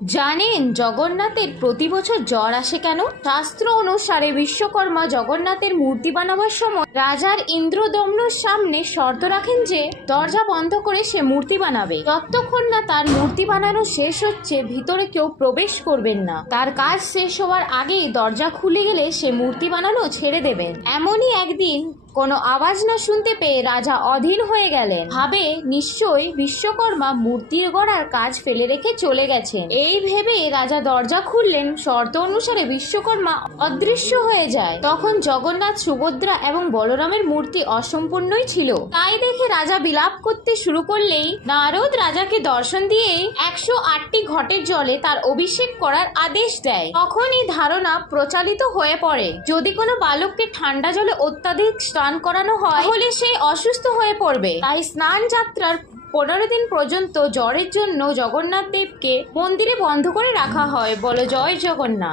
জানেন জগন্নাথের প্রতি বছর জ্বর আসে কেন? শাস্ত্র অনুসারে বিশ্বকর্মা জগন্নাথের মূর্তি বানাবার সময় রাজার ইন্দ্রদম্নর সামনে শর্ত রাখেন যে দরজা বন্ধ করে সে মূর্তি বানাবে। যতক্ষণ না তার মূর্তি বানানো শেষ হচ্ছে ভিতরে কেউ প্রবেশ করবেন না। তার কাজ শেষ হওয়ার আগেই দরজা খুলে গেলে সে মূর্তি বানানো ছেড়ে দেবেন। এমনই একদিন কোনো আওয়াজ না শুনতে পেয়ে রাজা অধীর হয়ে গেলেন। ভাবে নিশ্চয়ই বিশ্বকর্মা মূর্তির গড়ার কাজ ফেলে রেখে চলে গেছেন। এই ভেবে রাজা দরজা খুললেন। শর্ত অনুসারে বিশ্বকর্মা অদৃশ্য হয়ে যায়। তখন জগন্নাথ, সুভদ্রা এবং বলরামের মূর্তি অসম্পূর্ণই ছিল। তাই দেখে রাজা বিলাপ করতে শুরু করলেই নারদ রাজাকে দর্শন দিয়ে 108টি ঘটের জলে তার অভিষেক করার আদেশ দেয়। তখন এই ধারণা প্রচালিত হয়ে পড়ে, যদি কোনো বালককে ঠান্ডা জলে অত্যাধিক স্নান করানো হয় তাহলে সে অসুস্থ হয়ে পড়বে। তাই স্নান যাত্রার 15 দিন পর্যন্ত জ্বরের জন্য জগন্নাথ দেবকে মন্দিরে বন্ধ করে রাখা হয়। বলো জয় জগন্নাথ।